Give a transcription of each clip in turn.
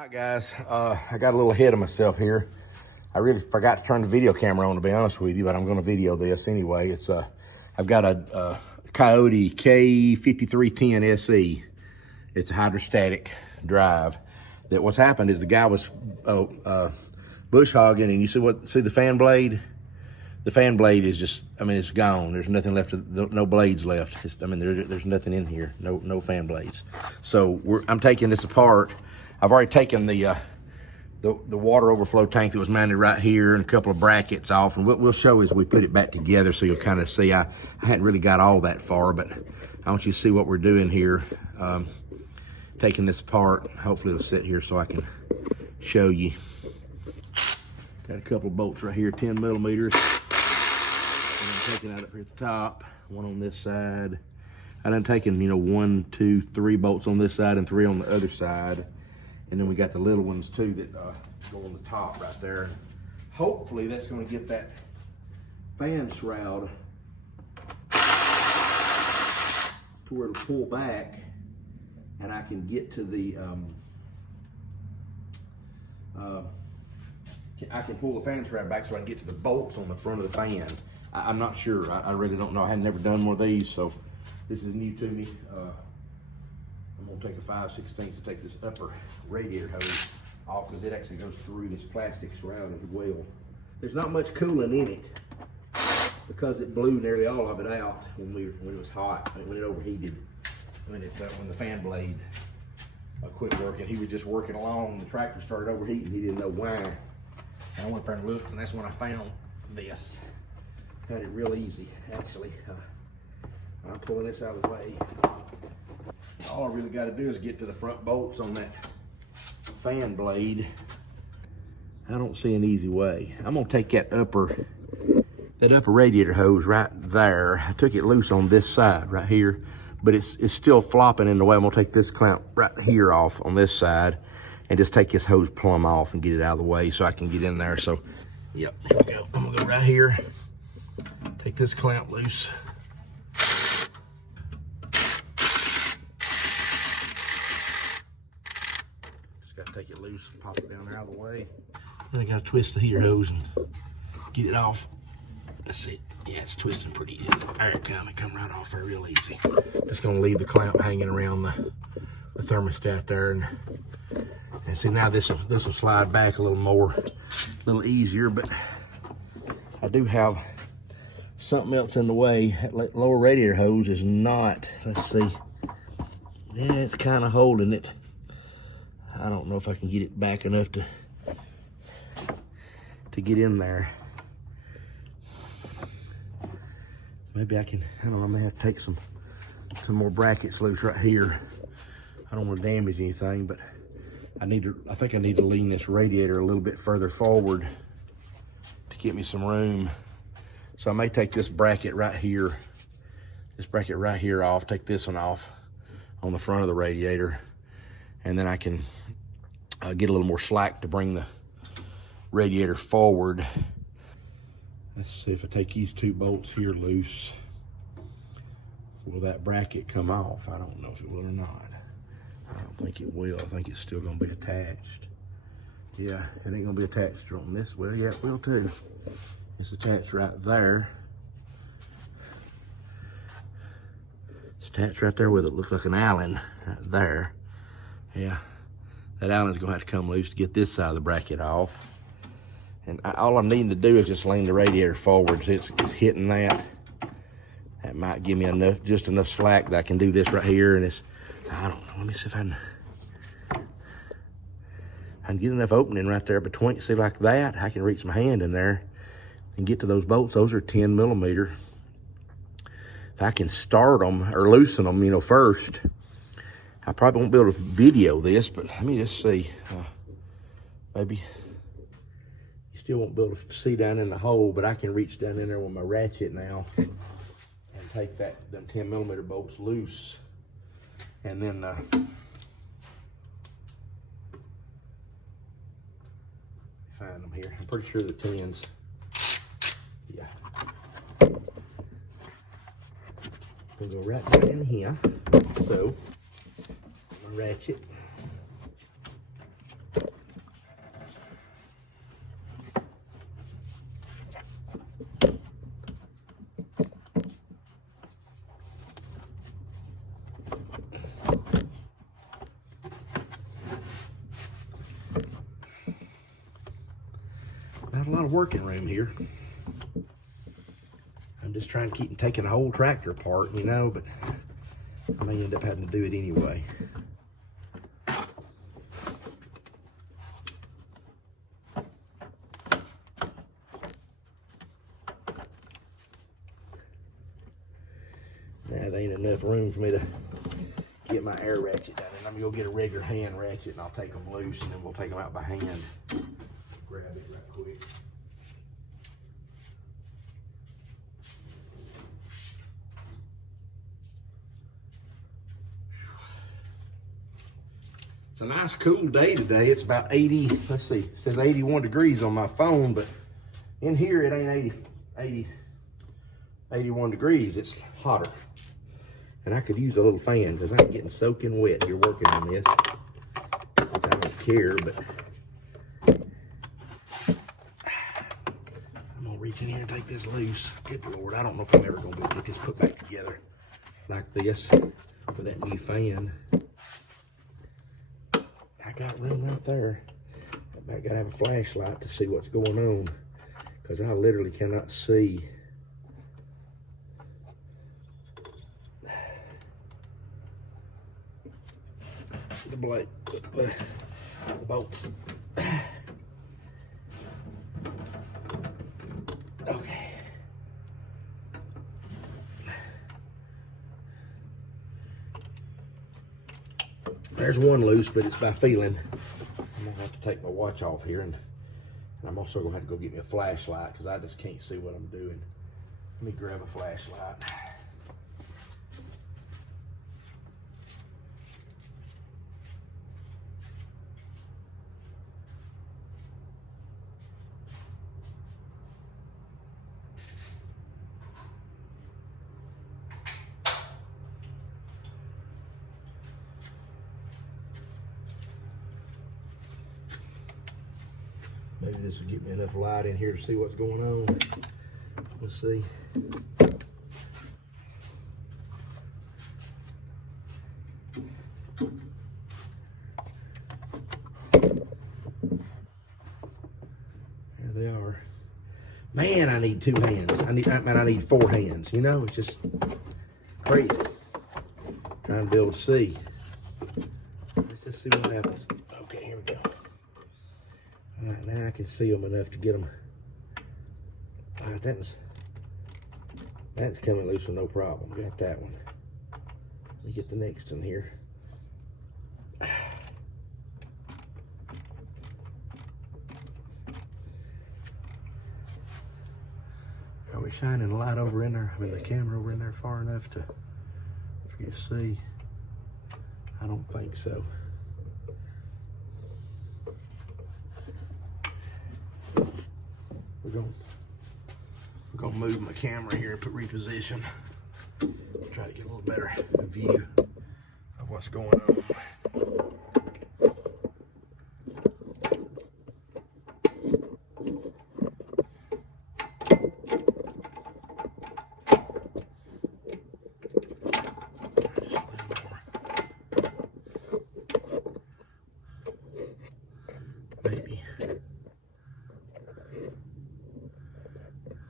All right, guys, I got a little ahead of myself here. I really forgot to turn the video camera on, to be honest with you, but I'm going to video this anyway. I've got a Kioti DK5310se. It's a hydrostatic drive. That what's happened is the guy was bush hogging, and you see the fan blade? The fan blade is just, I mean, it's gone. There's nothing left, no blades left. There's nothing in here, no fan blades. So I'm taking this apart. I've already taken the water overflow tank that was mounted right here and a couple of brackets off, and we'll show as we put it back together, so you'll kind of see. I hadn't really got all that far, but I want you to see what we're doing here. Taking this apart. Hopefully it'll sit here so I can show you. Got a couple of bolts right here, 10 millimeters. And I'm taking out up here at the top, one on this side. I done taken, 1, 2, 3 bolts on this side and 3 on the other side. And then we got the little ones too that go on the top right there. Hopefully that's going to get that fan shroud to where it'll pull back, and I can get to the I can pull the fan shroud back so I can get to the bolts on the front of the fan. I'm not sure. I really don't know. I had never done one of these, so this is new to me. I'm gonna take a 5/16 to take this upper radiator hose off, because it actually goes through this plastic shroud as well. There's not much coolant in it because it blew nearly all of it out when it was hot, when it overheated, when the fan blade quit working. He was just working along, the tractor started overheating, he didn't know why. And I went up there and looked, and that's when I found this. Had it real easy, actually. I'm pulling this out of the way. All I really got to do is get to the front bolts on that fan blade. I don't see an easy way. I'm gonna take that upper radiator hose right there. I took it loose on this side right here, but it's still flopping in the way. I'm gonna take this clamp right here off on this side and just take this hose plumb off and get it out of the way so I can get in there. So, yep, here we go. I'm gonna go right here, take this clamp loose. Take it loose, pop it down there out of the way. Then I gotta twist the heater hose and get it off. Let's see. Yeah, it's twisting pretty easy. There it come right off there real easy. Just gonna leave the clamp hanging around the thermostat there, and see, now this will slide back a little easier. But I do have something else in the way. That lower radiator hose is not. Let's see. Yeah, it's kind of holding it. I don't know if I can get it back enough to get in there. Maybe I can, I don't know, I may have to take some more brackets loose right here. I don't want to damage anything, but I think I need to lean this radiator a little bit further forward to get me some room. So I may take this bracket right here off, take this one off on the front of the radiator, and then I can get a little more slack to bring the radiator forward. Let's see if I take these 2 bolts here loose. Will that bracket come off? I don't know if it will or not. I don't think it will. I think it's still gonna be attached. Yeah, it ain't gonna be attached on this. Well, yeah, it will too. It's attached right there. It's attached right there with it looks like an Allen right there. Yeah, that Allen's gonna have to come loose to get this side of the bracket off. And all I'm needing to do is just lean the radiator forward so it's hitting that. That might give me just enough slack that I can do this right here. And I don't know, let me see if I can get enough opening right there between, see, like that, I can reach my hand in there and get to those bolts. Those are 10 millimeter. If I can start them or loosen them, first, I probably won't be able to video this, but let me just see. Maybe you still won't be able to see down in the hole, but I can reach down in there with my ratchet now and take them 10 millimeter bolts loose. And then find them here. I'm pretty sure the 10s. Yeah. We'll go right down in here. So, my ratchet. a lot of working room here. I'm just trying to keep from taking the whole tractor apart, you know, but I may end up having to do it anyway. Now there ain't enough room for me to get my air ratchet down, and I'm gonna go get a regular hand ratchet and I'll take them loose, and then we'll take them out by hand. Grab it right quick. It's a nice cool day today. It's about 80, let's see, it says 81 degrees on my phone, but in here it ain't 81 degrees. It's hotter. And I could use a little fan because I'm getting soaking wet here working on this. Which I don't care, but I'm gonna reach in here and take this loose. Good Lord, I don't know if I'm ever gonna be able to get this put back together like this with that new fan. I got room right there. I gotta have a flashlight to see what's going on because I literally cannot see. The blade, the bolts. Okay. There's one loose, but it's by feeling. I'm gonna have to take my watch off here, and I'm also gonna have to go get me a flashlight because I just can't see what I'm doing. Let me grab a flashlight. Maybe this will give me enough light in here to see what's going on. Let's see. There they are. Man, I need two hands. I need four hands. You know, it's just crazy. Trying to be able to see. Let's just see what happens. Okay, here we go. All right, now I can see them enough to get them. All right, that's coming loose with no problem. Got that one. Let me get the next one here. Are we shining the light over in there? I mean, the camera over in there far enough to for you to see? I don't think so. We're gonna move my camera here and reposition. Try to get a little better view of what's going on. Maybe.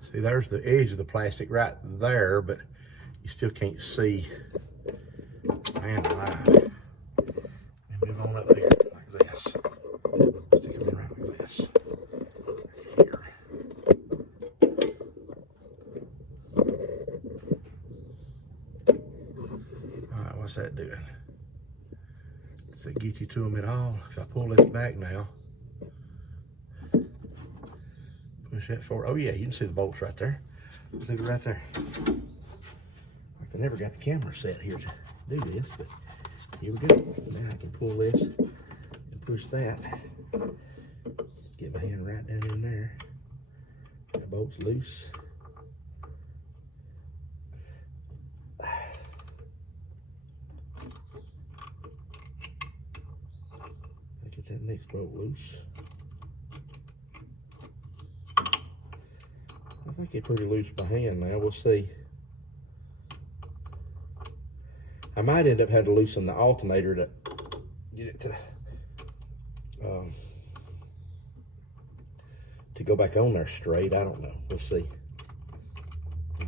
See, there's the edge of the plastic right there, but you still can't see. Man alive. And move on up here like this. Stick them in right like this. Here. Alright, what's that doing? Does it get you to them at all? If I pull this back now, push that forward. Oh yeah, you can see the bolts right there. Look right there. I never got the camera set here to do this, but here we go. Now I can pull this and push that. Get my hand right down in there. The bolt's loose. Get that next bolt loose. I think it's pretty loose by hand now. We'll see. I might end up having to loosen the alternator to get it to go back on there straight. I don't know. We'll see.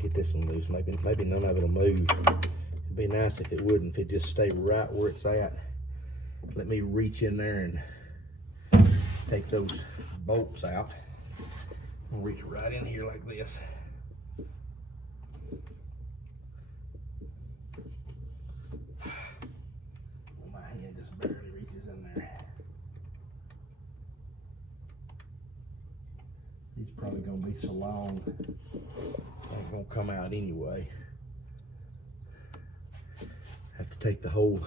Get this one loose. Maybe none of it'll move. It'd be nice if it wouldn't, if it just stay right where it's at. Let me reach in there and take those bolts out. I'll reach right in here like this. My hand just barely reaches in there. These probably gonna be so long, they're gonna come out anyway. Have to take the whole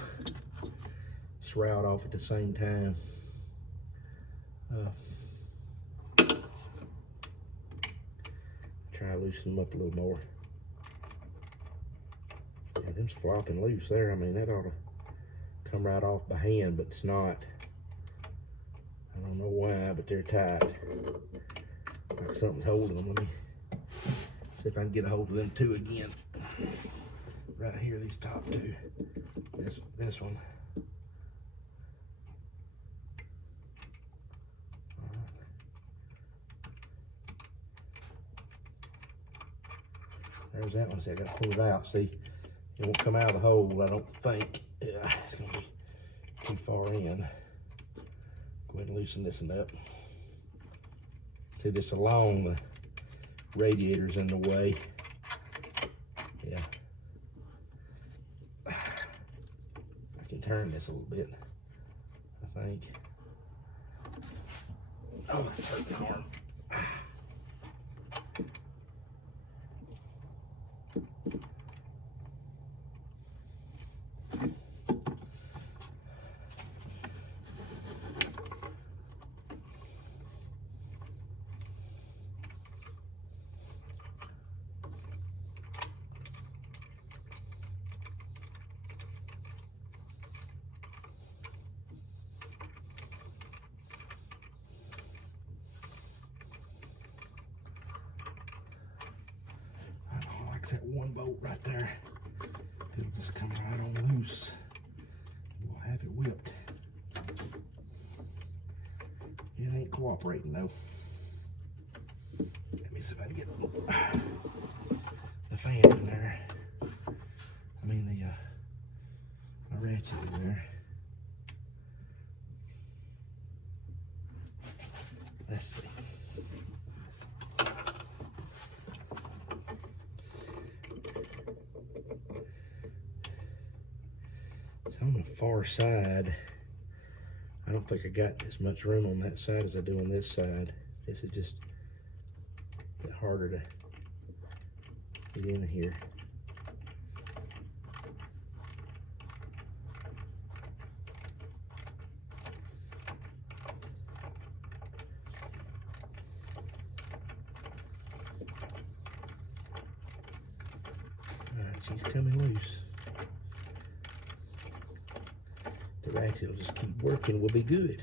shroud off at the same time. Try to loosen them up a little more. Yeah, them's flopping loose there. I mean, that ought to come right off by hand, but it's not. I don't know why, but they're tight. Like something's holding them. Let me see if I can get a hold of them two again. Right here, these top two. This one. There's that one. See, I gotta pull it out. See, it won't come out of the hole, I don't think. Yeah, it's gonna be too far in. Go ahead and loosen this one up. See, this along the radiator's in the way. Yeah. I can turn this a little bit, I think. Oh, that's hurting hard. That one bolt right there, it'll just come right on loose. We'll have it whipped. It ain't cooperating though. Let me see if I can get the fan in there. I mean the ratchet in there. Let's see. So on the far side, I don't think I got as much room on that side as I do on this side. This is just a bit harder to get in here. All right, she's coming loose. The ratchet will just keep working, we'll be good.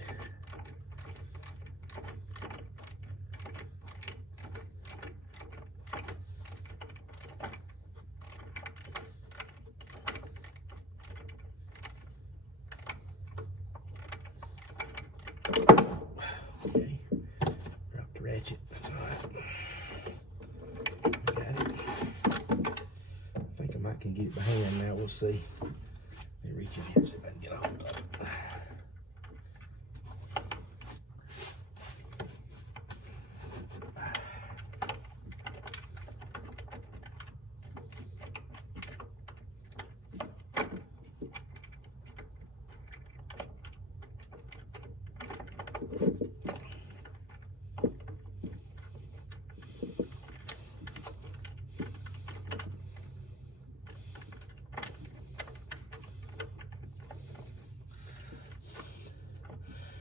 Okay, drop the ratchet, that's all right. Got it. I think I might can get it by hand now, we'll see. Let me reach in here and see if I can get a hold of it.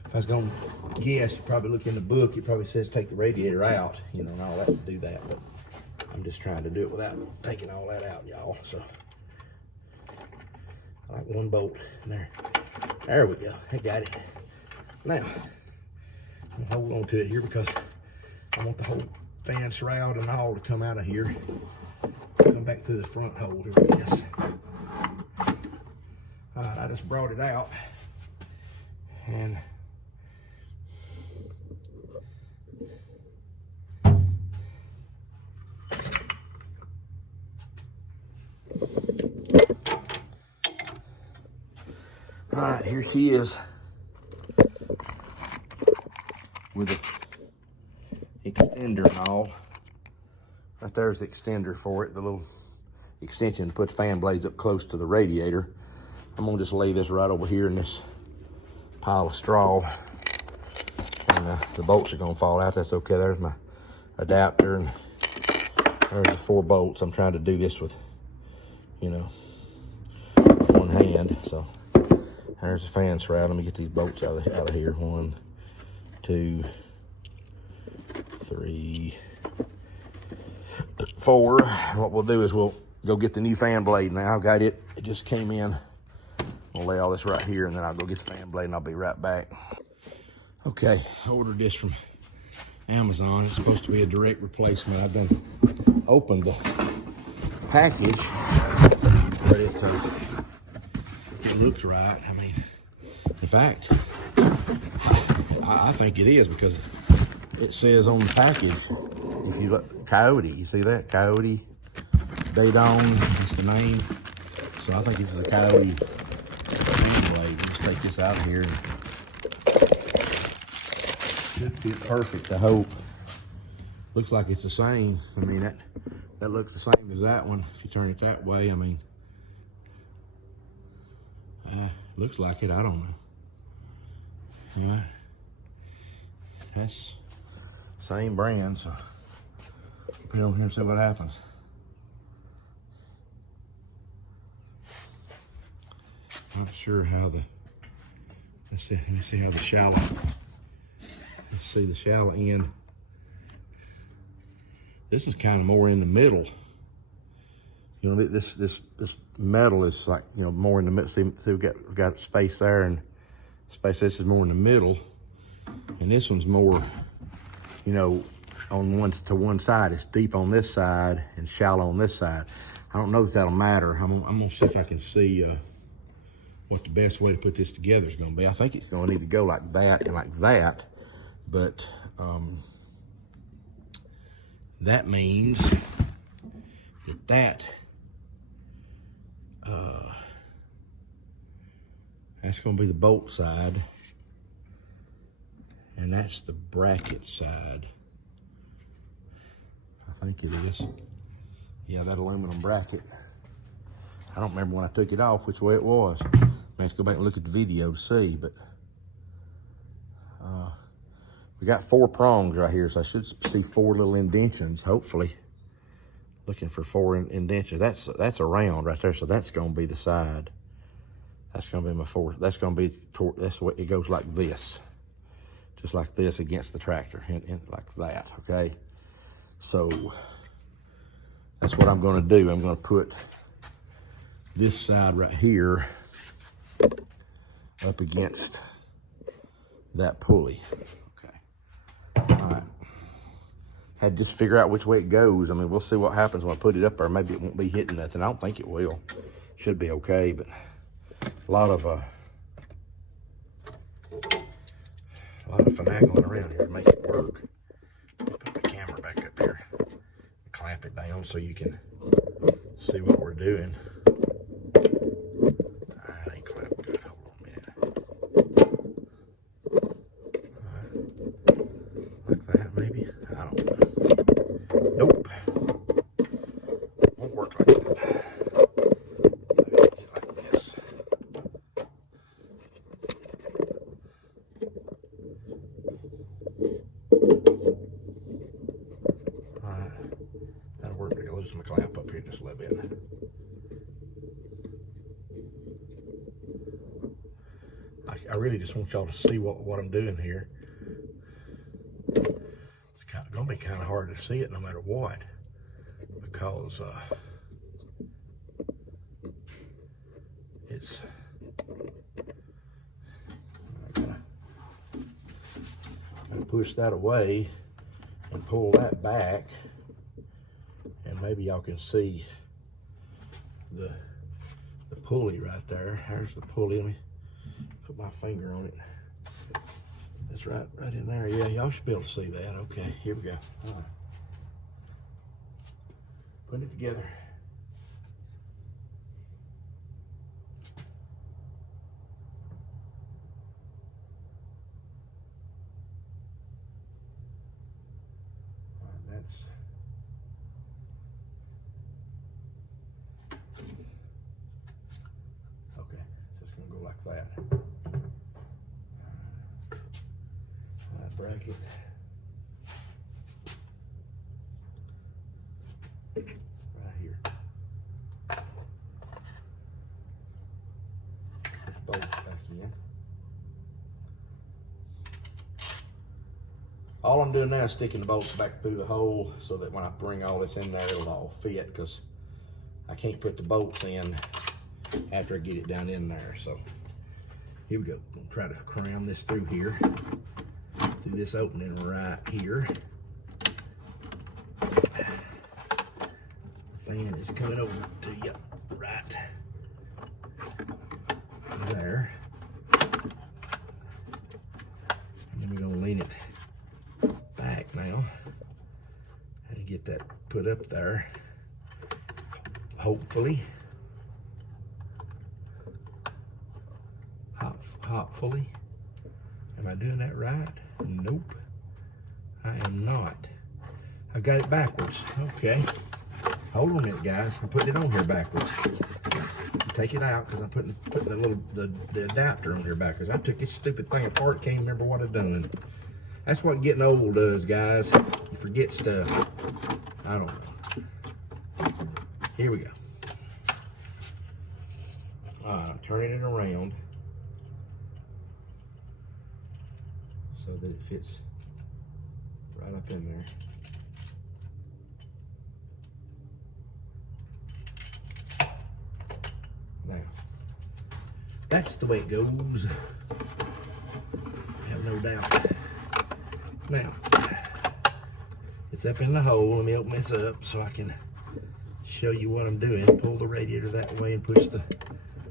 If I was going to guess, you probably look in the book, it probably says take the radiator out, you know, and all that to do that, but I'm just trying to do it without taking all that out, y'all. So I like one bolt in there. There we go, I got it. Now, I'm gonna hold on to it here because I want the whole fan shroud and all to come out of here. Come back through the front hole here with this. All right, I just brought it out. And here she is with the extender and all. Right there's the extender for it, the little extension to put the fan blades up close to the radiator. I'm gonna just lay this right over here in this pile of straw, and the bolts are gonna fall out. That's okay. There's my adapter, and there's the 4 bolts. I'm trying to do this with, you know, one hand. So there's the fan shroud. Let me get these bolts out of here. 1, 2, 3, 4. What we'll do is we'll go get the new fan blade now. I've got it. It just came in. I'll lay all this right here, and then I'll go get the fan blade, and I'll be right back. Okay, I ordered this from Amazon. It's supposed to be a direct replacement. I've done opened the package, but it looks right. I mean, in fact, I think it is, because it says on the package, if you look, Kioti, you see that? Kioti DK5310, that's the name. So I think this is a Kioti fan blade. Let's take this out of here. Should fit perfect, I hope. Looks like it's the same. I mean, that looks the same as that one. If you turn it that way, I mean, looks like it. I don't know. All right. That's same brand, so put it on here and see what happens. Not sure how the, let me see how the shallow, let's see the shallow end. This is kind of more in the middle. You know, this metal is like, you know, more in the middle. See we've got space there, and space, this is more in the middle. And this one's more, you know, on one side. It's deep on this side and shallow on this side. I don't know if that'll matter. I'm gonna see if I can see what the best way to put this together is gonna be. I think it's gonna need to go like that and like that, but that means that that's gonna be the bolt side, and that's the bracket side. I think it is. Yeah, that aluminum bracket. I don't remember when I took it off which way it was. I have to go back and look at the video to see, but we got 4 prongs right here, so I should see 4 little indentions, hopefully. Looking for 4 indentions. That's a round right there, so that's gonna be the side. That's gonna be my 4. That's gonna be, that's the way it goes, like this. Just like this against the tractor, and like that, okay? So that's what I'm gonna do. I'm gonna put this side right here up against that pulley. Okay. All right. Had to just figure out which way it goes. I mean, we'll see what happens when I put it up there. Maybe it won't be hitting nothing. I don't think it will. Should be okay, but a lot of finagling around here to make it work. Put the camera back up here, clamp it down so you can see what we're doing. That ain't clamped good. Hold on a minute. Like that, maybe. I don't know. Nope. Won't work like that. Maybe like this. Alright. That'll work. I'll loosen my clamp up here just a little bit. I really just want y'all to see what I'm doing here. It's gonna be kind of hard to see it no matter what, because it's I'm gonna push that away and pull that back, and maybe y'all can see the pulley right there. There's the pulley. Let me put my finger on it. That's right in there. Yeah, y'all should be able to see that. Okay, here we go. All right. Put it together. bracket. Right here. This bolt back in. All I'm doing now is sticking the bolts back through the hole so that when I bring all this in there, it'll all fit, because I can't put the bolts in after I get it down in there. So here we go. I'm gonna try to cram this through here, through this opening right here. The fan is coming over to you right there. And then we're gonna lean it back now. How to get that put up there, hopefully. Hopefully. Am I doing that right? Nope, I am not. I've got it backwards. Okay, hold on a minute, guys. I'm putting it on here backwards. Take it out, because I'm putting the adapter on here backwards. I took this stupid thing apart, can't remember what I've done. That's what getting old does, guys. You forget stuff. I don't know. Here we go. I'm turning it around so that it fits right up in there. Now, that's the way it goes. I have no doubt. Now, it's up in the hole. Let me open this up so I can show you what I'm doing. Pull the radiator that way and push the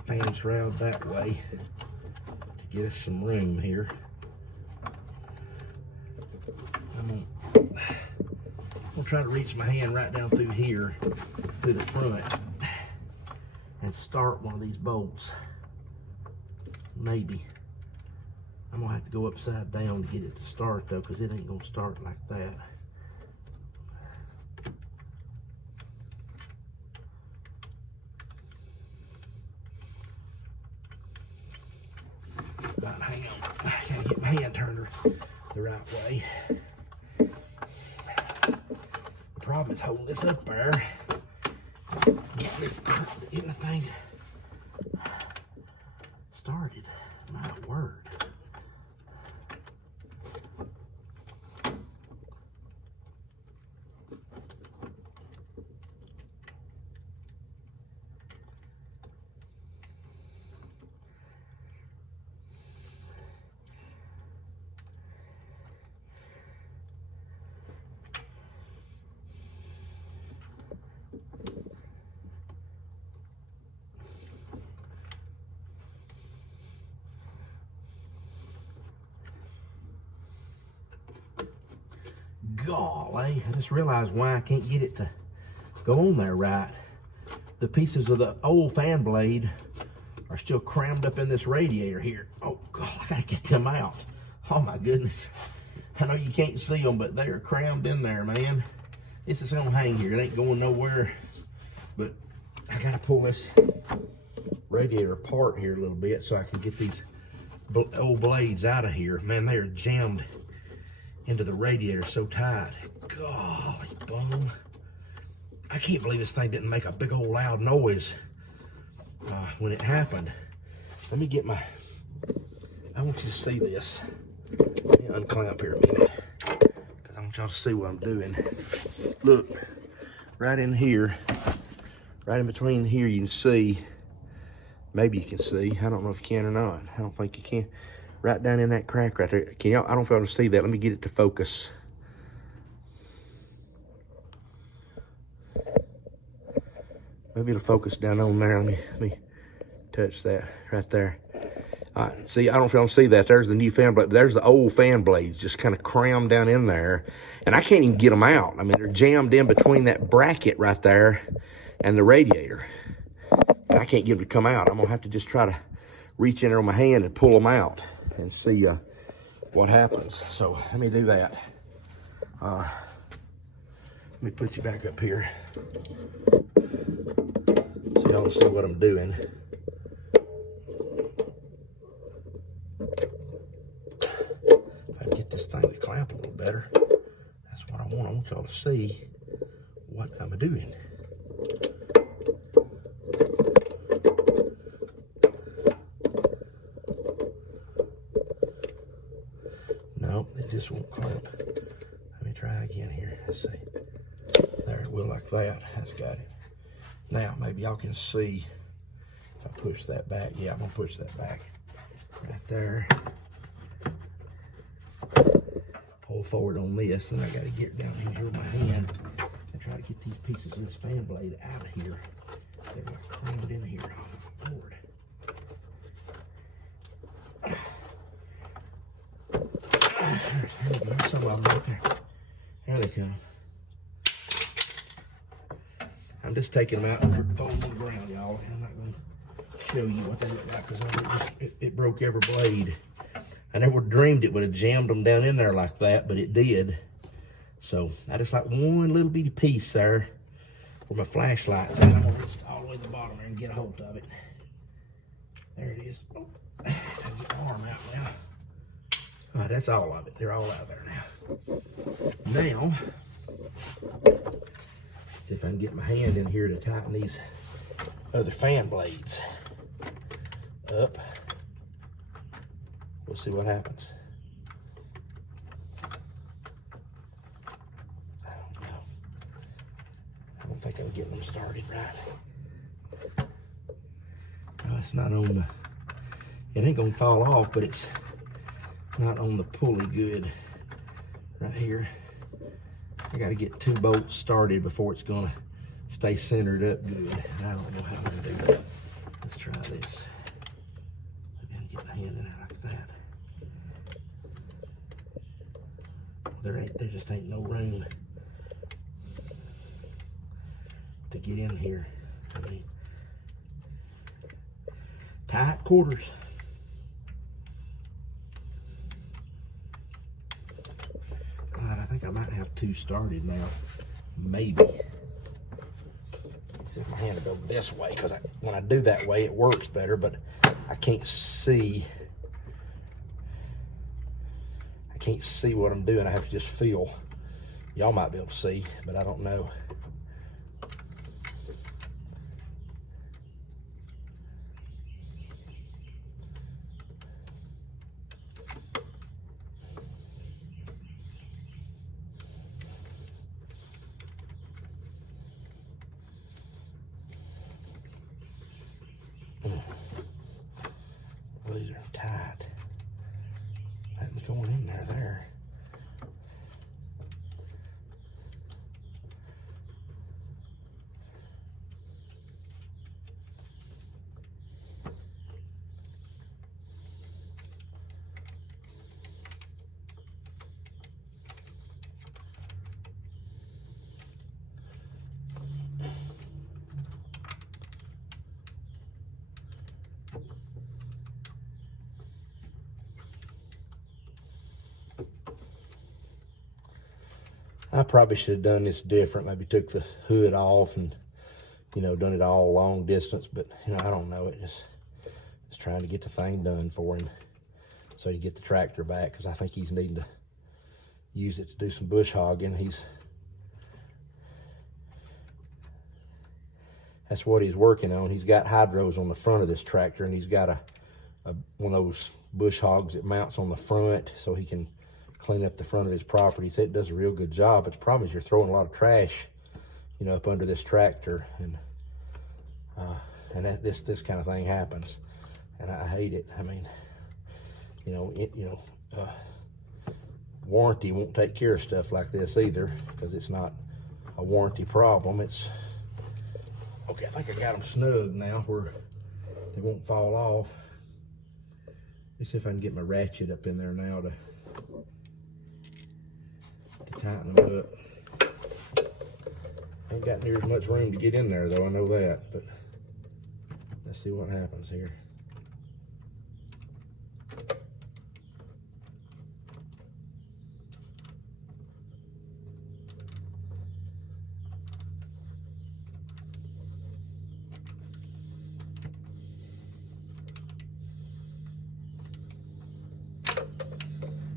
fan shroud that way to get us some room here. I'm gonna try to reach my hand right down through here, through the front, and start one of these bolts. Maybe. I'm gonna have to go upside down to get it to start though, because it ain't gonna start like that. But hang on, I gotta get my hand turned the right way. The problem is holding this up there, getting the thing started. My word. Golly, I just realized why I can't get it to go on there right. The pieces of the old fan blade are still crammed up in this radiator here. Oh God, I gotta get them out. Oh my goodness. I know you can't see them, but they are crammed in there, man. This is gonna hang here. It ain't going nowhere. But I gotta pull this radiator apart here a little bit so I can get these old blades out of here. Man, they are jammed into the radiator so tight. Golly bum. I can't believe this thing didn't make a big old loud noise when it happened. Let me get my, I want you to see this. Let me unclamp here a minute, because I want y'all to see what I'm doing. Look, right in here, right in between here, you can see, maybe you can see, I don't know if you can or not. I don't think you can. Right down in that crack right there. Can y'all, I don't know if y'all can see that. Let me get it to focus. Maybe it'll focus down on there. Let me touch that right there. All right, see, I don't know if y'all can see that. There's the new fan blade. There's the old fan blades just kind of crammed down in there. And I can't even get them out. I mean, they're jammed in between that bracket right there and the radiator. And I can't get them to come out. I'm gonna have to just try to reach in there with my hand and pull them out and see what happens. So let me do that. Let me put you back up here so y'all see what I'm doing. If I can get this thing to clamp a little better. That's what I want. I want y'all to see what I'm doing. No, it just won't clamp. Let me try again here. Let's see. There, it will like that. That's got it. Now, maybe y'all can see if I push that back. Yeah, I'm gonna push that back right there. Pull forward on this, then I gotta get down in here with my hand and try to get these pieces of this fan blade out of here. They're gonna cram it in here. Oh, Lord. There we go. Some of them right there. There they come. I'm just taking them out and throwing them on the ground, y'all. I'm not going to show you what they look like because it broke every blade. I never dreamed it would have jammed them down in there like that, but it did. So I just like one little bitty piece there where my flashlight's at. I'm going to reach all the way to the bottom there and get a hold of it. There it is. Oh, I get my arm out now. All right, that's all of it. They're all out there now. Now, see if I can get my hand in here to tighten these other fan blades up. We'll see what happens. I don't know. I don't think I'm getting them started right. No, it's not on the, it ain't gonna fall off, but it's not on the pulley good right here. I gotta get 2 bolts started before it's gonna stay centered up good. And I don't know how I'm gonna do that. Let's try this. I gotta get my hand in there like that. There just ain't no room to get in here. I mean, tight quarters. All right, I think I might have 2 started now. Maybe. See if my hand will go this way, because when I do that way, it works better, but I can't see. I can't see what I'm doing. I have to just feel. Y'all might be able to see, but I don't know. These are tight. Nothing's going in there. I probably should have done this different. Maybe took the hood off and, you know, done it all long distance. But, you know, I don't know. It just trying to get the thing done for him so he get the tractor back, because I think he's needing to use it to do some bush hogging. That's what he's working on. He's got hydros on the front of this tractor, and he's got one of those bush hogs that mounts on the front so he can clean up the front of his property. So it does a real good job, but the problem is you're throwing a lot of trash, you know, up under this tractor, and this kind of thing happens, and I hate it. I mean, warranty won't take care of stuff like this either, because it's not a warranty problem. It's okay. I think I got them snug now where they won't fall off. Let me see if I can get my ratchet up in there now to tighten them up. Ain't got near as much room to get in there though, I know that, but let's see what happens here.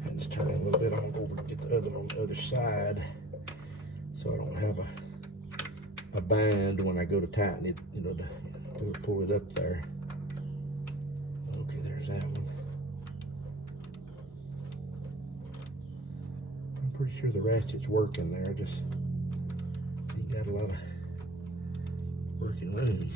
Let's turn it a little bit on. I'll go over and get the other one on the other side so I don't have a bind when I go to tighten it, you know, to pull it up there. Okay, there's that one. I'm pretty sure the ratchet's working there. I just ain't got a lot of working room.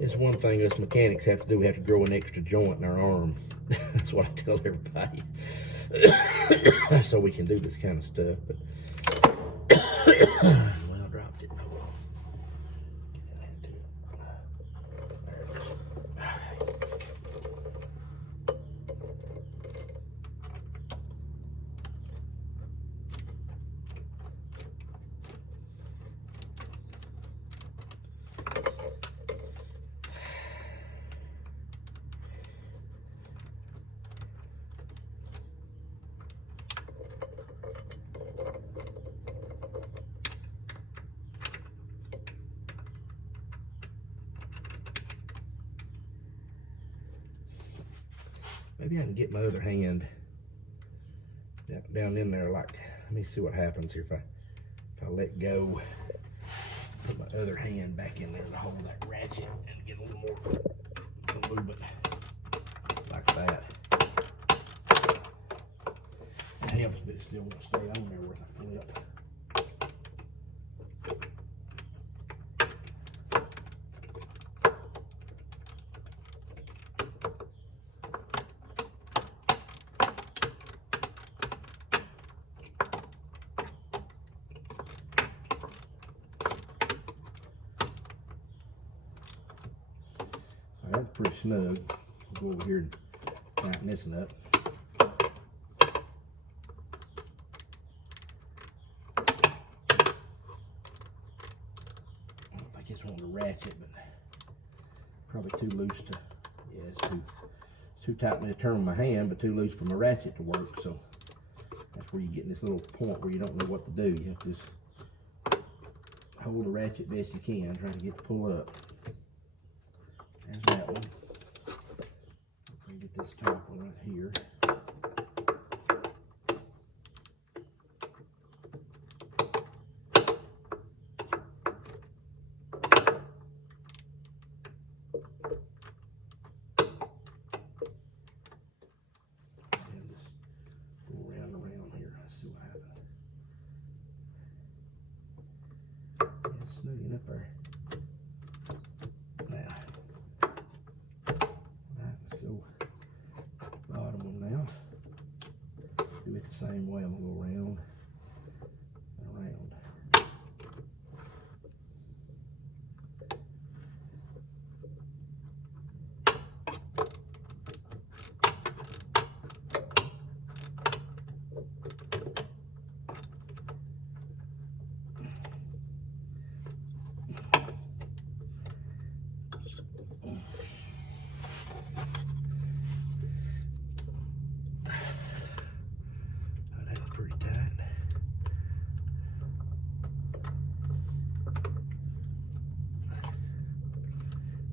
It's one thing us mechanics have to do. We have to grow an extra joint in our arm. That's what I tell everybody. So we can do this kind of stuff. But well, I dropped it. Hold on. Get into it. There it is. Maybe I can get my other hand down in there. Like, let me see what happens here if I let go. Put my other hand back in there to hold that ratchet and get a little more movement like that. It helps, but it still won't stay on there with a flip. That's pretty snug. We'll go over here and tighten this one up. I don't think it's one to ratchet, but probably too loose to, yeah, it's too tight for me to turn with my hand, but too loose for my ratchet to work. So that's where you get in this little point where you don't know what to do. You have to just hold the ratchet best you can, trying to get the pull up. There's that one. Let me get this top one right here. And just go around and around here. Let's see what happens. Yeah, it's snug enough there. Do it the same way. I'm gonna go around and around.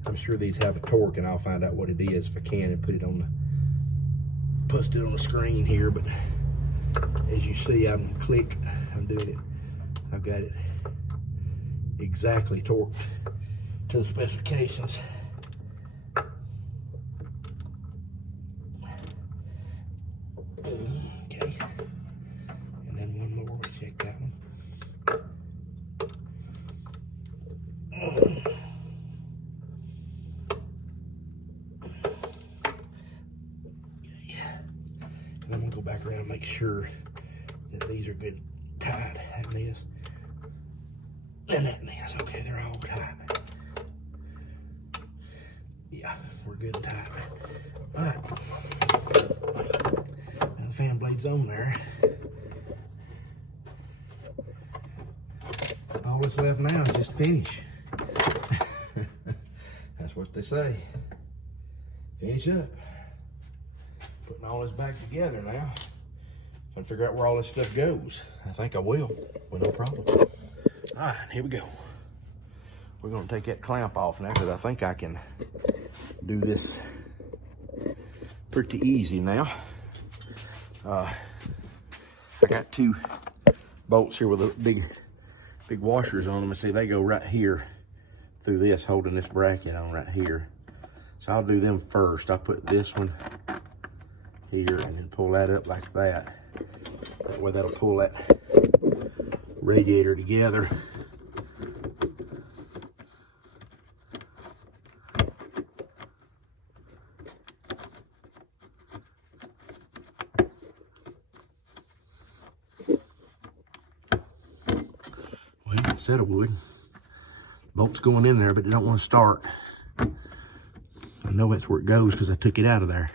I'm sure these have a torque, and I'll find out what it is if I can and put it on the screen here. But as you see, I'm doing it. I've got it exactly torqued to the specifications. Okay, and then one more. We'll check that one. And I'm gonna go back around and make sure that these are good tight. That is, and that is. Okay, they're all tight. Yeah, we're good and tight. All right. Now the fan blade's on there. All that's left now is just finish. That's what they say. Finish up. Putting all this back together now. Trying to figure out where all this stuff goes. I think I will, with no problem. All right, here we go. we're gonna take that clamp off now, because I think I can do this pretty easy now. I got 2 bolts here with the big washers on them, and see they go right here through this, holding this bracket on right here. So I'll do them first. I'll put this one here and then pull that up like that. That way that'll pull that radiator together. Well, I said I would. Bolt's going in there, but they don't want to start. I know that's where it goes because I took it out of there.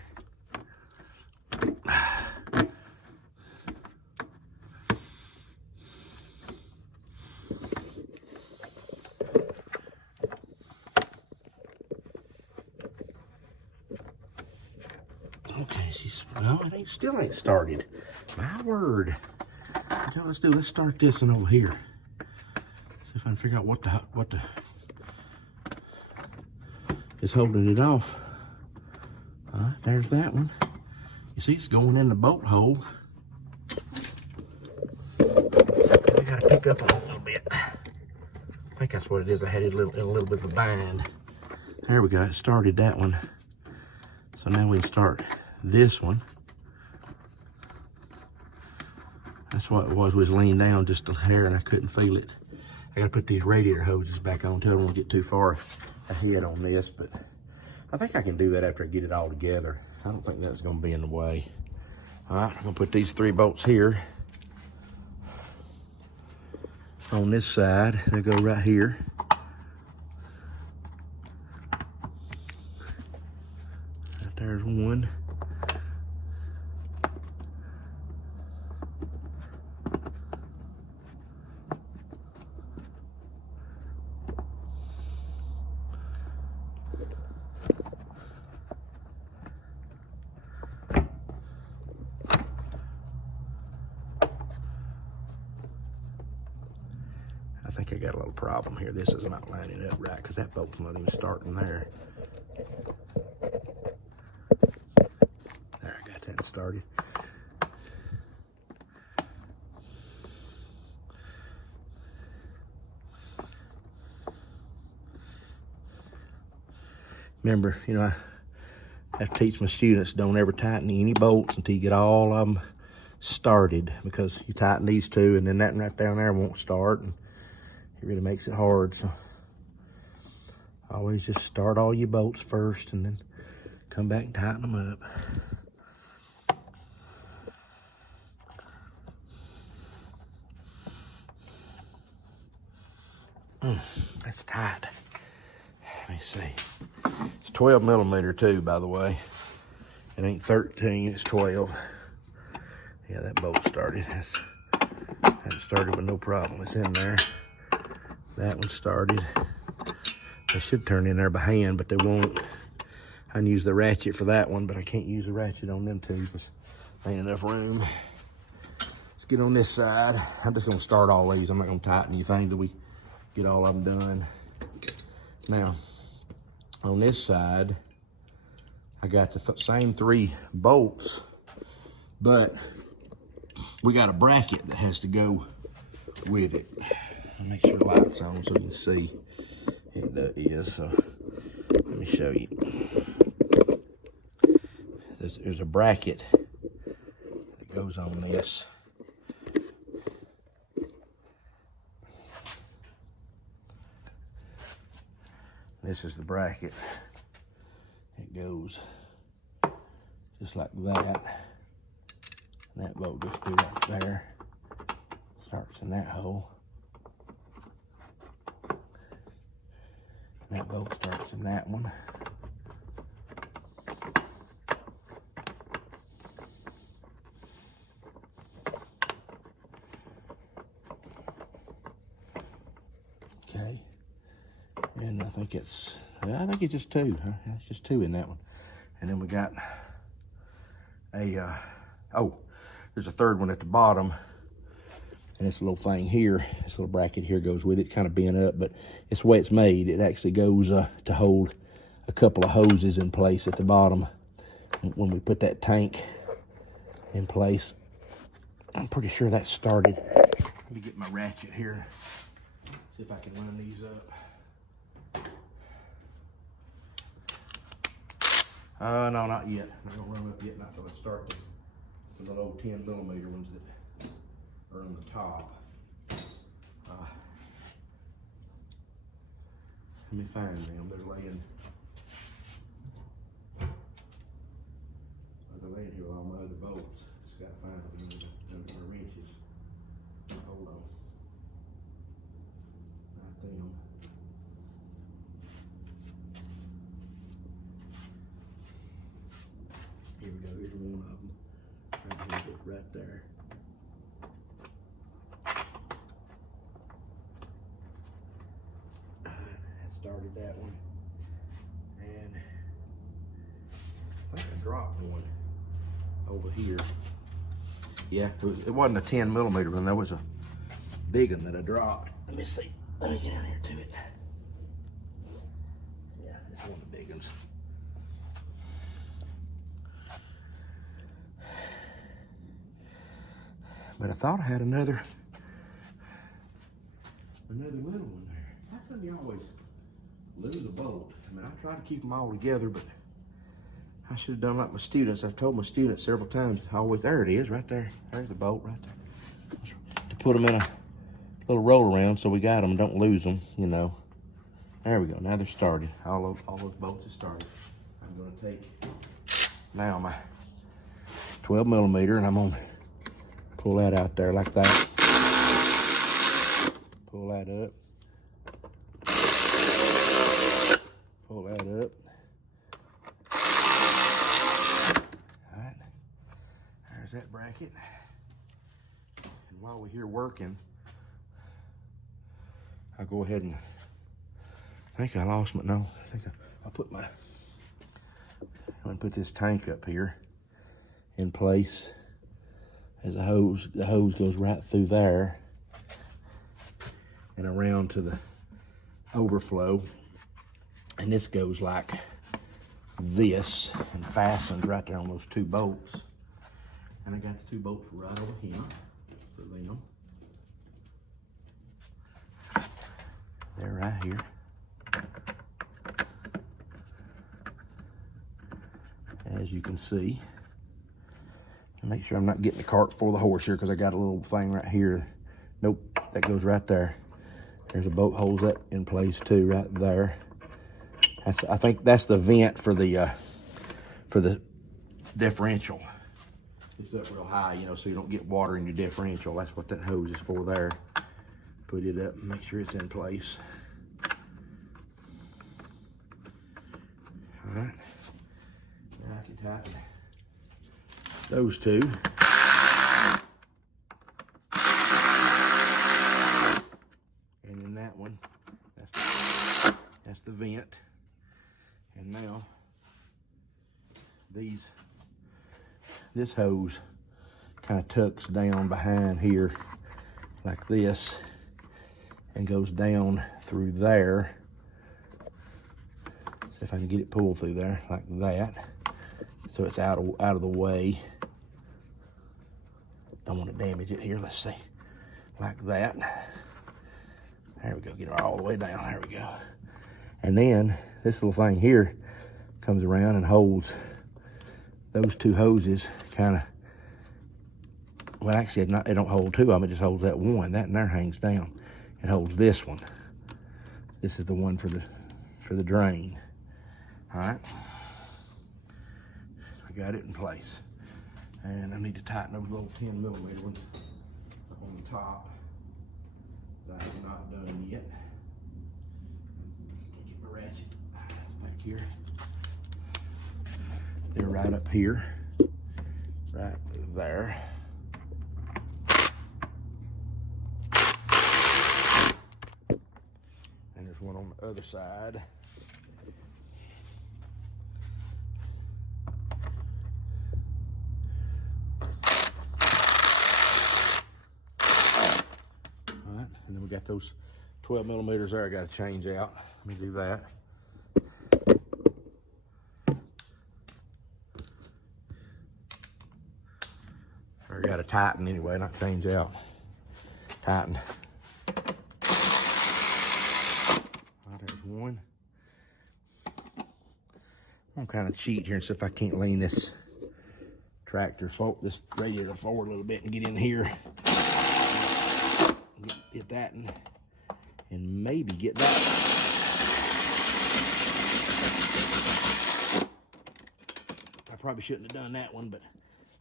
Okay, well, it still ain't started. My word. Okay, let's start this one over here. See if I can figure out what the is holding it off. There's that one. You see, it's going in the bolt hole. I gotta pick up a little bit. I think that's what it is. I had it in a little bit of a bind. There we go. It started that one. So now we can start this one. That's what it was leaning down just a hair and I couldn't feel it. I gotta put these radiator hoses back on too. I don't want to get too far ahead on this, but I think I can do that after I get it all together. I don't think that's gonna be in the way. All right, I'm gonna put these 3 bolts here on this side. They go right here. There's one. I think I got a little problem here. This is not lining up right because that bolt's not even starting there. There, I got that started. Remember, you know, I have to teach my students, don't ever tighten any bolts until you get all of them started, because you tighten these 2 and then that right down there won't start, and it really makes it hard. So always just start all your bolts first and then come back and tighten them up. That's tight. Let me see. It's 12 millimeter too, by the way. It ain't 13, it's 12. Yeah, that bolt started. That started with no problem. It's in there. That one started. They should turn in there by hand, but they won't. I can use the ratchet for that one, but I can't use the ratchet on them 2 because there ain't enough room. Let's get on this side. I'm just gonna start all these. I'm not gonna tighten anything until we get all of them done. Now, on this side, I got the same 3 bolts, but we got a bracket that has to go with it. I'll make sure the light's on so you can see it is. So let me show you. There's a bracket that goes on this. This is the bracket. It goes just like that. And that bolt goes through right there. Starts in that hole. And that bolt starts in that one. Okay. And I think it's just 2. Huh? It's just 2 in that one. And then we got a, oh, there's a 3rd one at the bottom. And this little thing here, this little bracket here goes with it, kind of bent up, but it's the way it's made. It actually goes to hold a couple of hoses in place at the bottom when we put that tank in place. I'm pretty sure that started. Let me get my ratchet here, see if I can line these up. No, not yet. They're gonna run up yet, not till I start the little 10mm ones that are on the top. Let me find them. They're laying here on my other bolts. Just gotta find them under my wrenches. Hold on. Not them. Here we go. Here's one of them. Right there. Started that one, and I think I dropped one over here. Yeah, it wasn't a 10mm one, that was a big one that I dropped. Let me see, let me get down here to it. Yeah, it's one of the big ones. But I thought I had another little one there. How come you always lose a bolt? I mean, I try to keep them all together, but I should have done like my students. I've told my students several times, always, there it is, right there. There's the bolt right there. To put them in a little roll around so we got them and don't lose them, you know. There we go, now they're started. All those bolts are started. I'm gonna take now my 12mm and I'm gonna pull that out there like that. Pull that up. Pull that up. All right, there's that bracket. And while we're here working, I'll go ahead and, I think I lost my, no, I think I'll put my, I'm gonna put this tank up here in place as the hose goes right through there and around to the overflow. And this goes like this and fastens right there on those two bolts. And I got the two bolts right over here for them. They're right here. As you can see. And make sure I'm not getting the cart before the horse here because I got a little thing right here. Nope, that goes right there. There's a bolt holds that in place too, right there. I think that's the vent for the differential. It's up real high, you know, so you don't get water in your differential. That's what that hose is for there. Put it up and make sure it's in place. All right, now I can tighten those two. And then that one, that's the vent. And now this hose kind of tucks down behind here like this and goes down through there. See if I can get it pulled through there like that, so it's out of the way. Don't want to damage it here. Let's see, like that. There we go. Get it all the way down. There we go. And then this little thing here comes around and holds those two hoses, kind of. Well, actually, it don't hold two of them. It just holds that one. That and there hangs down. It holds this one. This is the one for the drain. All right. I got it in place, and I need to tighten those little 10mm ones up on the top that I have not done yet. Get my ratchet back here. They're right up here, right there. And there's one on the other side. got those 12 millimeters there I got to change out. Let me do that. Or got to tighten anyway, not change out. Tighten. There's one. I'm kind of cheat here and see if I can't lean this tractor, this radiator forward a little bit and get in here. Get that and maybe get that. I probably shouldn't have done that one, but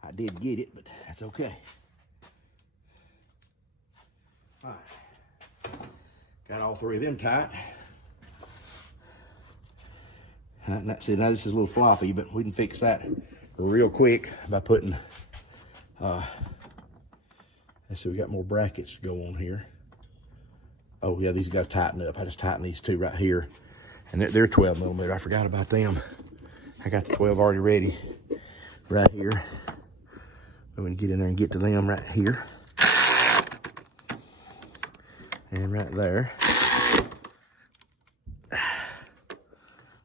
I did get it, but that's okay. All right. Got all three of them tight. See, now this is a little floppy, but we can fix that real quick by putting, let's see, we got more brackets to go on here. Oh yeah, these got to tighten up. I just tighten these two right here. And they're 12 millimeter. I forgot about them. I got the 12 already ready right here. I'm gonna get in there and get to them right here. And right there.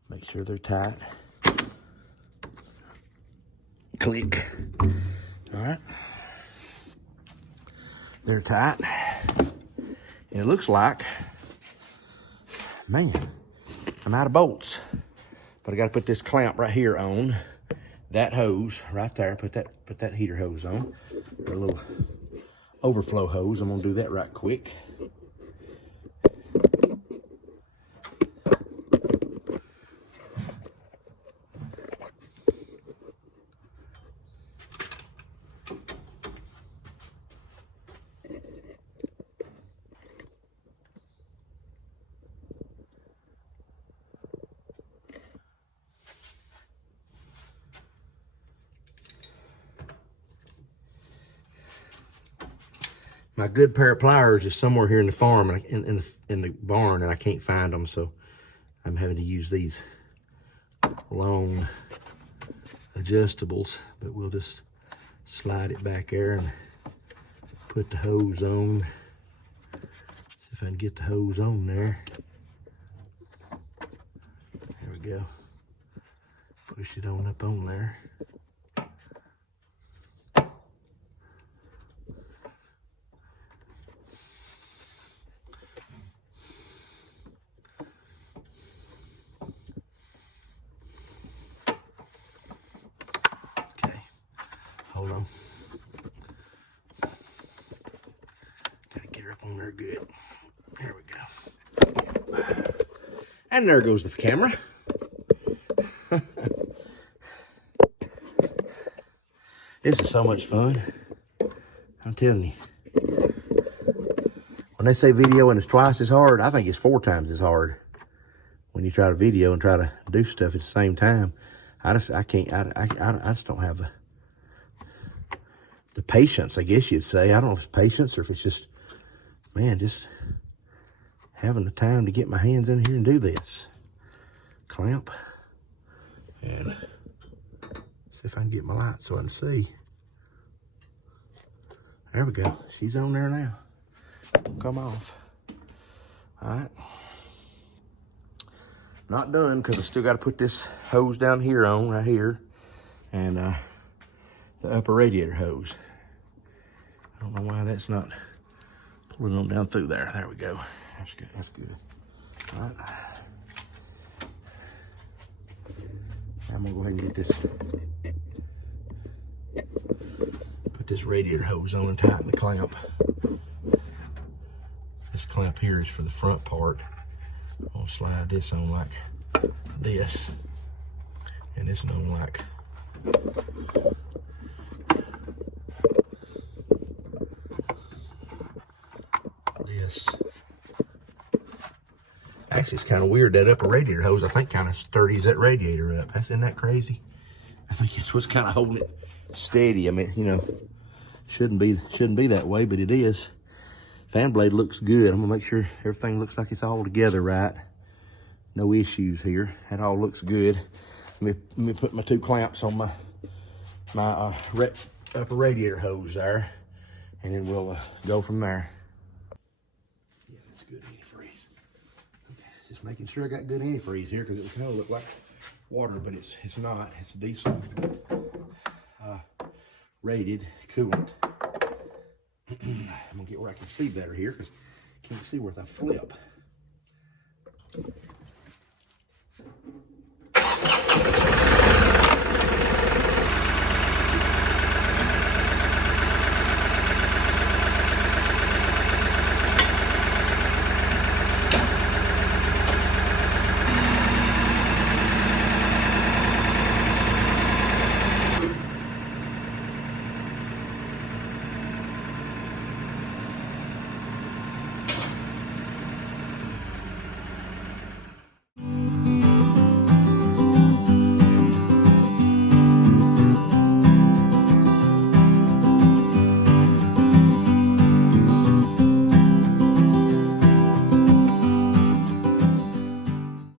Make sure they're tight. Click. All right. They're tight. And it looks like, man, I'm out of bolts. But I gotta put this clamp right here on that hose right there. Put that heater hose on. Put a little overflow hose. I'm gonna do that right quick. My good pair of pliers is somewhere here in the farm, in the barn, and I can't find them, so I'm having to use these long adjustables. But we'll just slide it back there and put the hose on. See if I can get the hose on there. There we go. Push it on up on there. Hold on. Gotta get her up on there good. There we go. And there goes the camera. This is so much fun. I'm telling you. When they say video and it's twice as hard, I think it's 4 times as hard. When you try to video and try to do stuff at the same time. I just don't have the patience, I guess you'd say. I don't know if it's patience or if it's just, man, just having the time to get my hands in here and do this. Clamp. And see if I can get my light so I can see. There we go. She's on there now. Don't come off. All right. Not done, because I still got to put this hose down here on, right here. And the upper radiator hose. I don't know why that's not pulling on down through there. There we go. That's good. That's good. All right. I'm gonna go ahead and get this. Put this radiator hose on and tighten the clamp. This clamp here is for the front part. I'm gonna slide this on like this, and this on like this. Actually, it's kind of weird, that upper radiator hose, I think, kind of sturdies that radiator up. Isn't that crazy? I think that's what's kind of holding it steady. I mean, you know, shouldn't be that way, but it is. Fan blade looks good. I'm gonna make sure everything looks like it's all together right. No issues here. That all looks good. Let me put my 2 clamps on my upper radiator hose there, and then we'll go from there. Yeah, Just making sure I got good antifreeze here because it kind of look like water, but it's not. It's diesel rated coolant. I'm gonna get where I can see better here because I can't see where I flip.